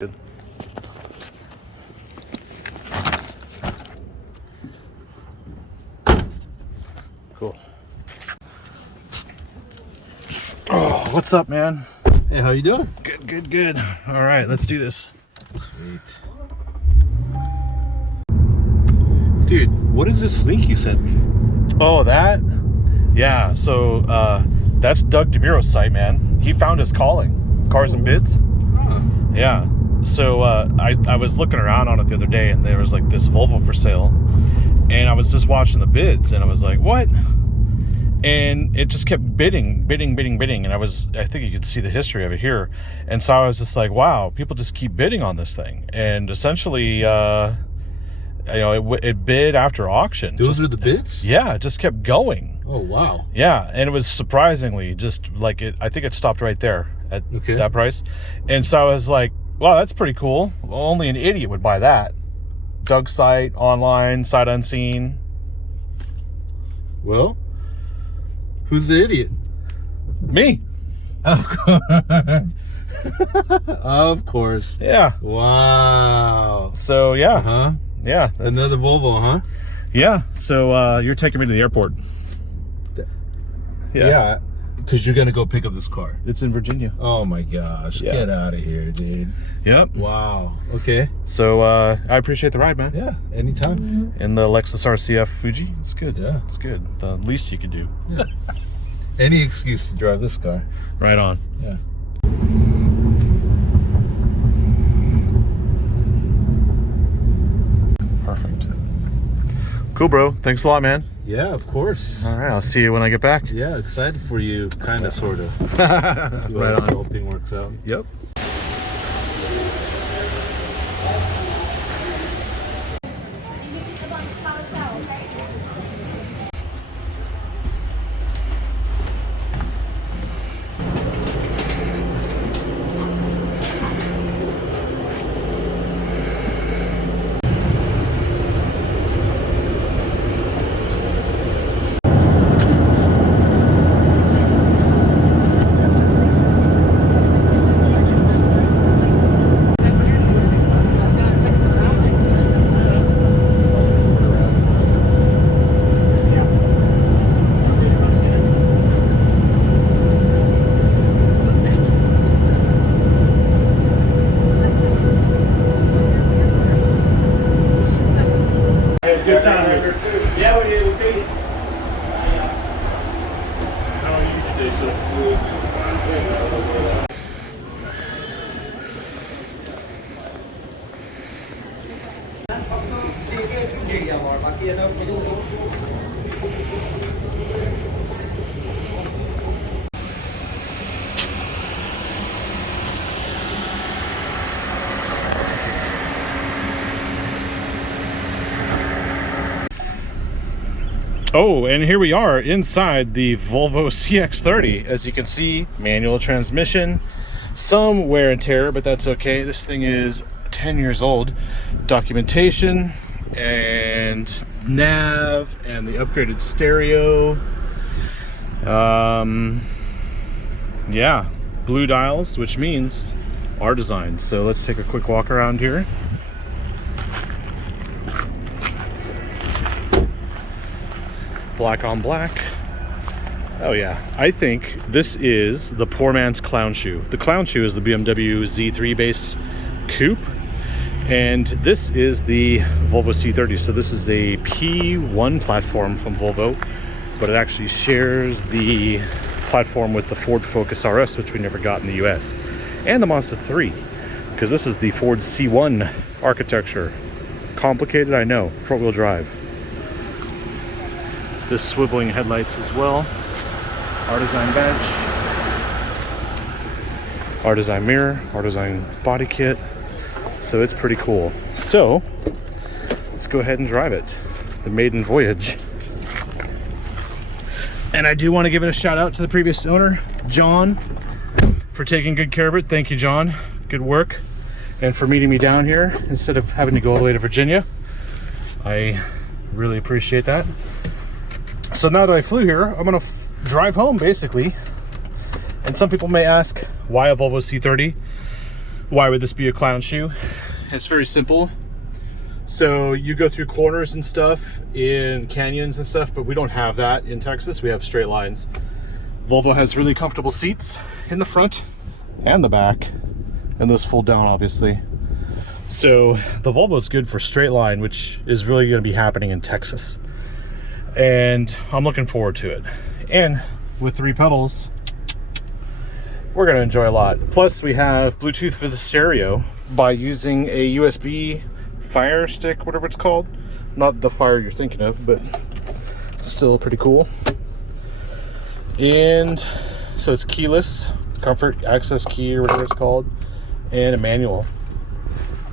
Good. Cool. Oh, what's up, man? Hey, how you doing? Good, good, good. All right, let's do this. Sweet. Dude, what is this link you sent me? Oh, that? Yeah, so that's Doug DeMuro's site, man. He found his calling. Cars and Bids. Huh. Yeah. So I was looking around on it the other day, and there was like this Volvo for sale, and I was just watching the bids, and I was like, what? And it just kept bidding, and I think you could see the history of it here. And so I was just like, wow, people just keep bidding on this thing. And essentially, it bid after auction. Those are the bids? Yeah, it just kept going. Oh, wow. Yeah, and it was surprisingly just like it. I think it stopped right there at that price. And so I was like, wow, that's pretty cool. Well, only an idiot would buy that. Doug's site, online, sight unseen. Well, who's the idiot? Me. Of course. Of course. Yeah. Wow. So, yeah. Uh-huh. Yeah. Another Volvo, huh? Yeah. So, you're taking me to the airport. Yeah. Because you're going to go pick up this car. It's in Virginia. Oh, my gosh. Yeah. Get out of here, dude. Yep. Wow. Okay. So, I appreciate the ride, man. Yeah. Anytime. In the Lexus RCF Fuji. It's good. Yeah. It's good. The least you could do. Yeah. Any excuse to drive this car. Right on. Yeah. Perfect. Cool, bro. Thanks a lot, man. Yeah, of course. All right. I'll see you when I get back. Yeah, excited for you, kind of, sort of. Right on. The whole thing works out. Yep. Good time. Yeah, we did. Okay. How are you today, sir? Oh, and here we are inside the Volvo CX30. As you can see, manual transmission, some wear and tear, but that's okay. This thing is 10 years old. Documentation and nav and the upgraded stereo. Yeah, blue dials, which means R-Design. So let's take a quick walk around here. Black on black. Oh yeah, I think this is the poor man's clown shoe. The clown shoe is the BMW Z3 based coupe, and this is the Volvo C30. So this is a P1 platform from Volvo, but it actually shares the platform with the Ford Focus RS, which we never got in the US, and the Mazda 3, because this is the Ford C1 architecture. Complicated, I know. Front wheel drive. This swiveling headlights as well. R-Design badge. R-Design mirror. R-Design body kit. So it's pretty cool. So let's go ahead and drive it. The Maiden Voyage. And I do want to give it a shout out to the previous owner, John, for taking good care of it. Thank you, John. Good work. And for meeting me down here instead of having to go all the way to Virginia. I really appreciate that. So now that I flew here, I'm gonna drive home basically. And some people may ask, why a Volvo C30? Why would this be a clown shoe? It's very simple. So you go through corners and stuff in canyons and stuff, but we don't have that in Texas. We have straight lines. Volvo has really comfortable seats in the front and the back, and those fold down obviously. So the Volvo is good for straight line, which is really going to be happening in Texas. And I'm looking forward to it. And with 3 pedals, we're going to enjoy a lot. Plus we have Bluetooth for the stereo by using a USB Fire Stick, whatever it's called. Not the Fire you're thinking of, but still pretty cool. And so it's keyless, comfort access key or whatever it's called, and a manual.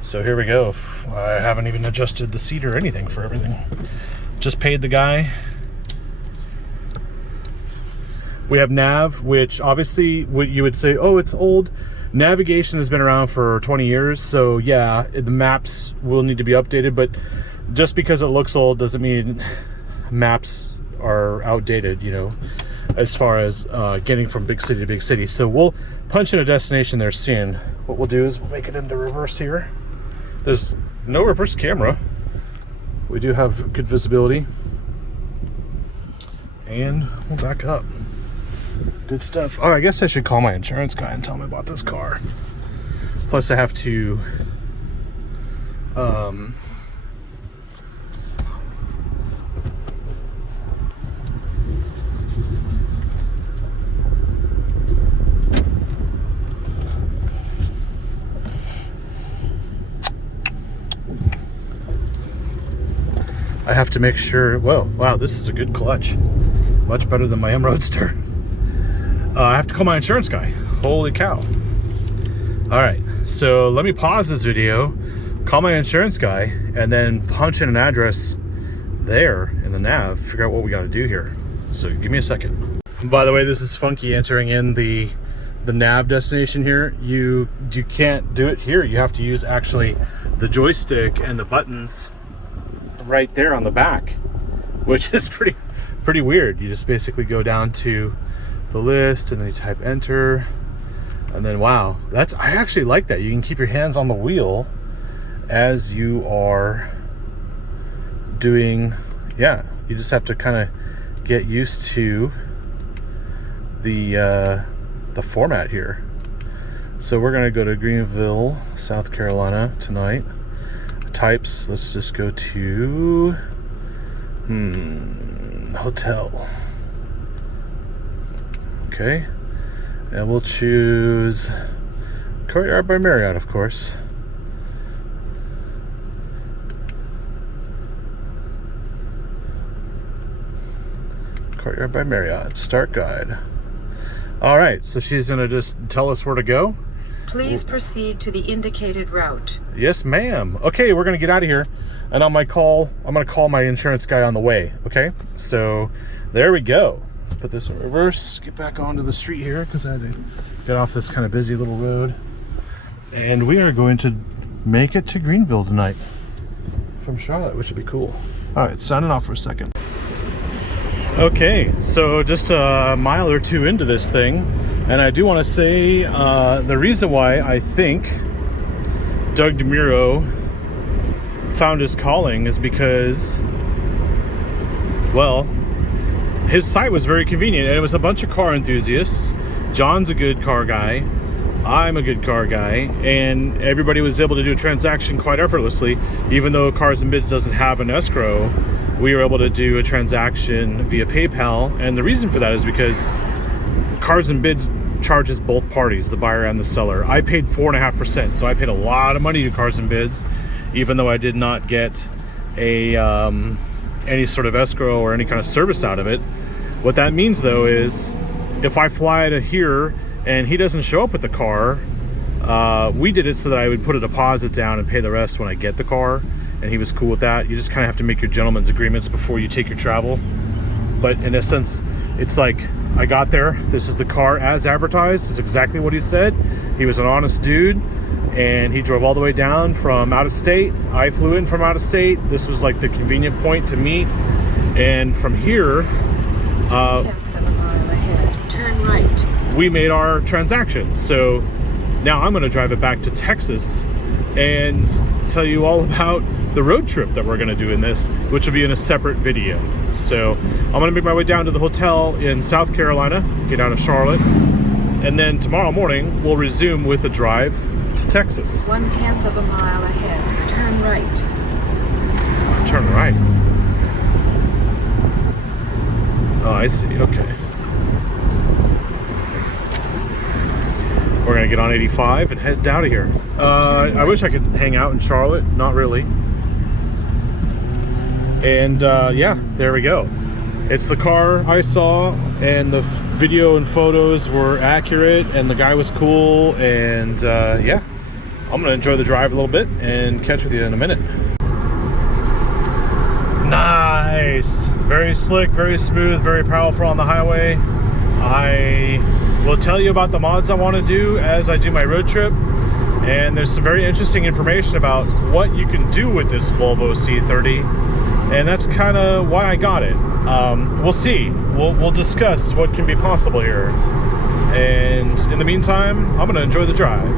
So here we go. I haven't even adjusted the seat or anything for everything. Just paid the guy. We have nav, which obviously you would say, oh, it's old. Navigation has been around for 20 years, so yeah, the maps will need to be updated, but just because it looks old doesn't mean maps are outdated, you know, as far as getting from big city to big city. So we'll punch in a destination there soon. What we'll do is we'll make it into reverse here. There's no reverse camera. We do have good visibility. And we'll back up. Good stuff. Oh, I guess I should call my insurance guy and tell him about this car. Plus I have to I have to make sure. Whoa, wow, this is a good clutch. Much better than my M Roadster. I have to call my insurance guy. Holy cow. All right, so let me pause this video, call my insurance guy, and then punch in an address there in the nav, figure out what we got to do here. So give me a second. By the way, this is funky entering in the nav destination here. You can't do it here. You have to use actually the joystick and the buttons right there on the back, which is pretty weird. You just basically go down to the list and then you type enter, and then wow, I actually like that. You can keep your hands on the wheel as you are doing, yeah, you just have to kind of get used to the format here. So we're gonna go to Greenville, South Carolina tonight. Types, let's just go to hotel. Okay, and we'll choose Courtyard by Marriott, of course. Courtyard by Marriott, start guide. All right, so she's gonna just tell us where to go. Please proceed to the indicated route. Yes, ma'am. Okay, we're gonna get out of here, and I'm gonna call my insurance guy on the way. Okay, so there we go. Let's put this in reverse, get back onto the street here because I had to get off this kind of busy little road. And we are going to make it to Greenville tonight from Charlotte, which would be cool. All right, signing off for a second. Okay, so just a mile or two into this thing, and I do want to say the reason why I think Doug DeMuro found his calling is because, well, his site was very convenient, and it was a bunch of car enthusiasts. John's a good car guy, I'm a good car guy, and everybody was able to do a transaction quite effortlessly. Even though Cars and Bids doesn't have an escrow, we were able to do a transaction via PayPal, and the reason for that is because Cars and Bids charges both parties, the buyer and the seller. I paid 4.5%, so I paid a lot of money to Cars and Bids, even though I did not get a any sort of escrow or any kind of service out of it. What that means though is if I fly to here and he doesn't show up with the car, we did it so that I would put a deposit down and pay the rest when I get the car, and he was cool with that. You just kind of have to make your gentleman's agreements before you take your travel. But in a sense, it's like, I got there, this is the car as advertised, it's exactly what he said. He was an honest dude, and he drove all the way down from out of state. I flew in from out of state. This was like the convenient point to meet, and from here, 0.1 mile ahead, turn right. we made our transaction. So Now I'm going to drive it back to Texas and tell you all about the road trip that we're going to do in this, which will be in a separate video. So I'm going to make my way down to the hotel in South Carolina, get out of Charlotte, and then tomorrow morning we'll resume with a drive to Texas. 1/10 of a mile ahead. Turn right. Turn right. Oh, I see. Okay. We're gonna get on 85 and head out of here. I wish I could hang out in Charlotte. Not really. And yeah, there we go. It's the car I saw, and the video and photos were accurate, and the guy was cool, and yeah, I'm gonna enjoy the drive a little bit and catch with you in a minute. Nice. Very slick, very smooth, very powerful on the highway. I will tell you about the mods I want to do as I do my road trip, and there's some very interesting information about what you can do with this Volvo C30, and that's kind of why I got it. We'll see. We'll discuss what can be possible here, and in the meantime, I'm going to enjoy the drive.